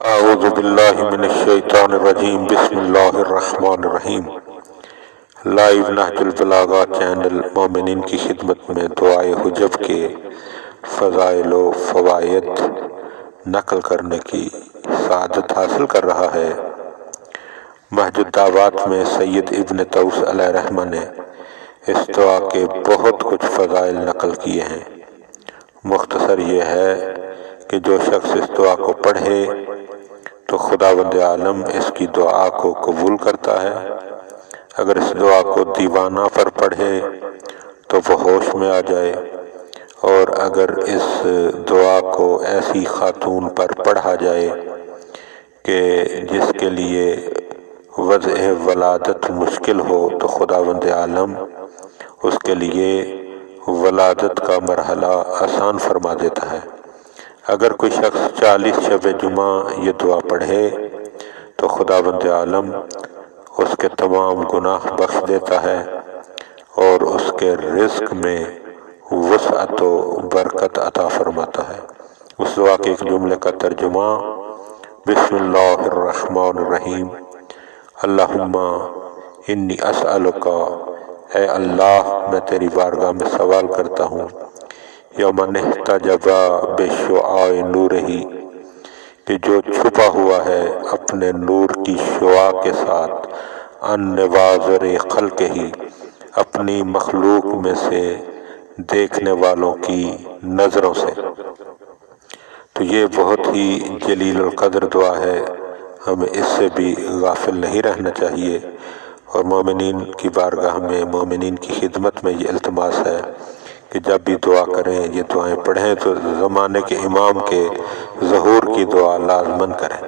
اعوذ باللہ من الشیطان الرجیم بسم اللہ الرحمن الرحیم۔ لائیو نہج البلاغہ چینل مومنین کی خدمت میں دعائے حجب کے فضائل و فوائد نقل کرنے کی سعادت حاصل کر رہا ہے۔ محج الدعوات میں سید ابن طوس علیہ رحمہ نے اس دعا کے بہت کچھ فضائل نقل کیے ہیں۔ مختصر یہ ہے کہ جو شخص اس دعا کو پڑھے تو خداوند عالم اس کی دعا کو قبول کرتا ہے۔ اگر اس دعا کو دیوانہ پر پڑھے تو وہ ہوش میں آ جائے، اور اگر اس دعا کو ایسی خاتون پر پڑھا جائے کہ جس کے لیے وضع ولادت مشکل ہو تو خداوند عالم اس کے لیے ولادت کا مرحلہ آسان فرما دیتا ہے۔ اگر کوئی شخص 40 شب جمعہ یہ دعا پڑھے تو خداوند عالم اس کے تمام گناہ بخش دیتا ہے اور اس کے رزق میں وسعت و برکت عطا فرماتا ہے۔ اس دعا کے ایک جملے کا ترجمہ: بسم اللہ الرحمن الرحیم، اللہم انی اسألک، اے اللہ میں تیری بارگاہ میں سوال کرتا ہوں، یوم احتجب بشعاع نورہ، کہ جو چھپا ہوا ہے اپنے نور کی شعاع کے ساتھ، ان نواظر خلقہ، اپنی مخلوق میں سے دیکھنے والوں کی نظروں سے۔ تو یہ بہت ہی جلیل القدر دعا ہے، ہمیں اس سے بھی غافل نہیں رہنا چاہیے، اور مومنین کی بارگاہ میں، مومنین کی خدمت میں یہ التماس ہے کہ جب بھی دعا کریں، یہ دعائیں پڑھیں تو زمانے کے امام کے ظہور کی دعا لازماً کریں۔